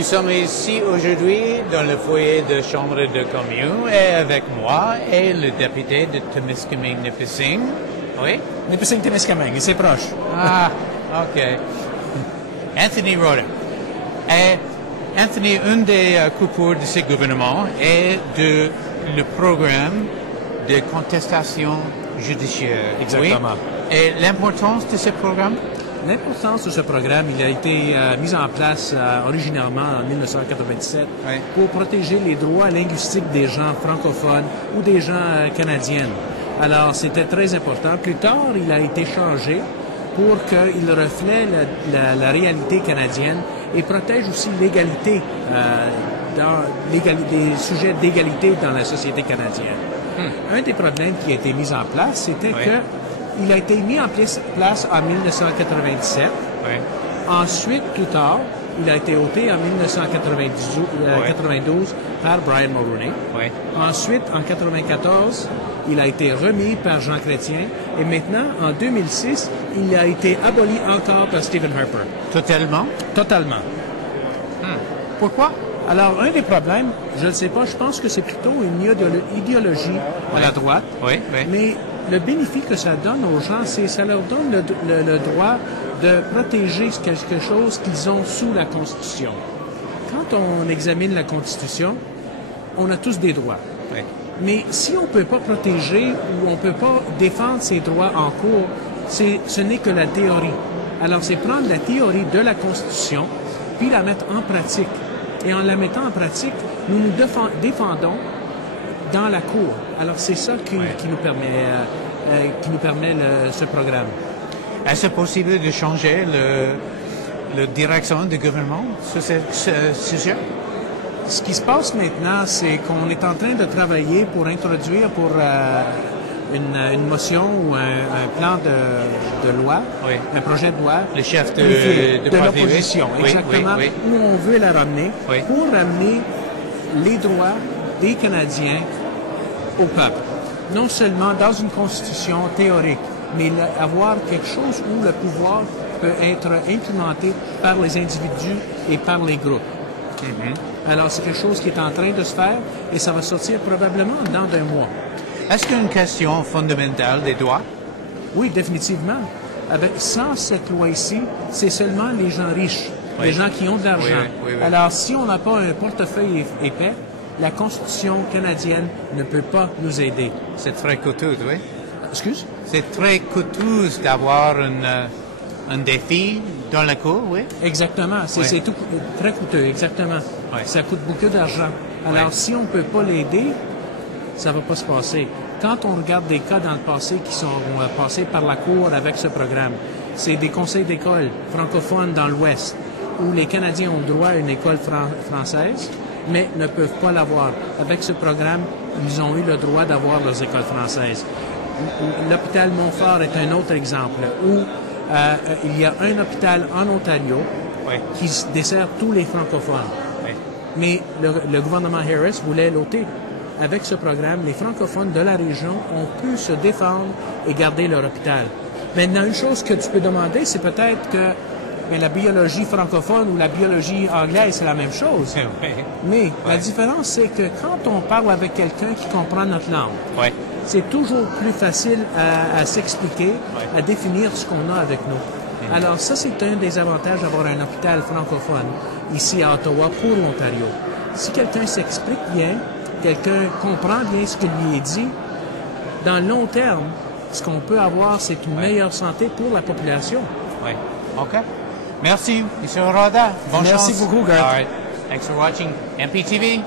Nous sommes ici aujourd'hui dans le foyer de Chambre de commune et avec moi est le député de Témiscamingue-Nipissing. Oui? Nipissing-Témiscamingue, c'est proche. Ah, OK. Anthony Rhoda. Et Anthony, une des coupures de ce gouvernement est le programme de contestation judiciaire. Exactement. Oui? Et l'importance de ce programme? L'importance de ce programme, il a été mis en place originairement en 1997 pour protéger les droits linguistiques des gens francophones ou des gens canadiens. Alors, c'était très important. Plus tard, il a été changé pour qu'il reflète la réalité canadienne et protège aussi l'égalité, des sujets d'égalité dans la société canadienne. Un des problèmes qui a été mis en place, c'était que il a été mis en place en 1997. Ensuite, plus tard, il a été ôté en 1992 par Brian Mulroney. Ensuite, en 1994, il a été remis par Jean Chrétien. Et maintenant, en 2006, il a été aboli encore par Stephen Harper. Totalement? Totalement. Pourquoi? Alors, un des problèmes, je ne sais pas, je pense que c'est plutôt une idéologie à la droite. Mais le bénéfice que ça donne aux gens, c'est ça leur donne le droit de protéger quelque chose qu'ils ont sous la Constitution. Quand on examine la Constitution, on a tous des droits. Mais si on ne peut pas protéger ou on ne peut pas défendre ces droits en cours, ce n'est que la théorie. Alors, c'est prendre la théorie de la Constitution puis la mettre en pratique. Et en la mettant en pratique, nous nous défendons dans la Cour. Alors, c'est ça qui nous permet ce programme. Est-ce possible de changer la direction du gouvernement sur ce sujet? Ce qui se passe maintenant, c'est qu'on est en train de travailler pour introduire une motion ou un plan de loi, un projet de loi. Le chef de l'opposition, exactement, où on veut la ramener pour ramener les droits des Canadiens au peuple. Non seulement dans une constitution théorique, mais avoir quelque chose où le pouvoir peut être implémenté par les individus et par les groupes. Alors, c'est quelque chose qui est en train de se faire et ça va sortir probablement dans 1 mois. Est-ce qu'il y a une question fondamentale des droits? Oui, définitivement. Sans cette loi ici, c'est seulement les gens riches, les gens qui ont de l'argent. Alors, si on n'a pas un portefeuille épais, la Constitution canadienne ne peut pas nous aider. C'est très coûteux, oui. Excuse? C'est très coûteux d'avoir un défi dans la Cour, oui? Exactement. C'est tout très coûteux, exactement. Ça coûte beaucoup d'argent. Alors, si on ne peut pas l'aider, ça ne va pas se passer. Quand on regarde des cas dans le passé qui sont passés par la Cour avec ce programme, c'est des conseils d'école francophones dans l'Ouest, où les Canadiens ont droit à une école française, mais ne peuvent pas l'avoir. Avec ce programme, ils ont eu le droit d'avoir leurs écoles françaises. L'hôpital Montfort est un autre exemple, où il y a un hôpital en Ontario qui dessert tous les francophones. Mais le gouvernement Harris voulait l'ôter. Avec ce programme, les francophones de la région ont pu se défendre et garder leur hôpital. Maintenant, une chose que tu peux demander, c'est peut-être que la biologie francophone ou la biologie anglaise, c'est la même chose. Mais la différence, c'est que quand on parle avec quelqu'un qui comprend notre langue, c'est toujours plus facile à s'expliquer, à définir ce qu'on a avec nous. Alors ça, c'est un des avantages d'avoir un hôpital francophone ici à Ottawa pour l'Ontario. Si quelqu'un s'explique bien, quelqu'un comprend bien ce qui lui est dit, dans le long terme, ce qu'on peut avoir, c'est une meilleure santé pour la population. OK. Merci, M. Rhoda. Bonne chance. Merci beaucoup, Gert. All right. Thanks for watching MPTV.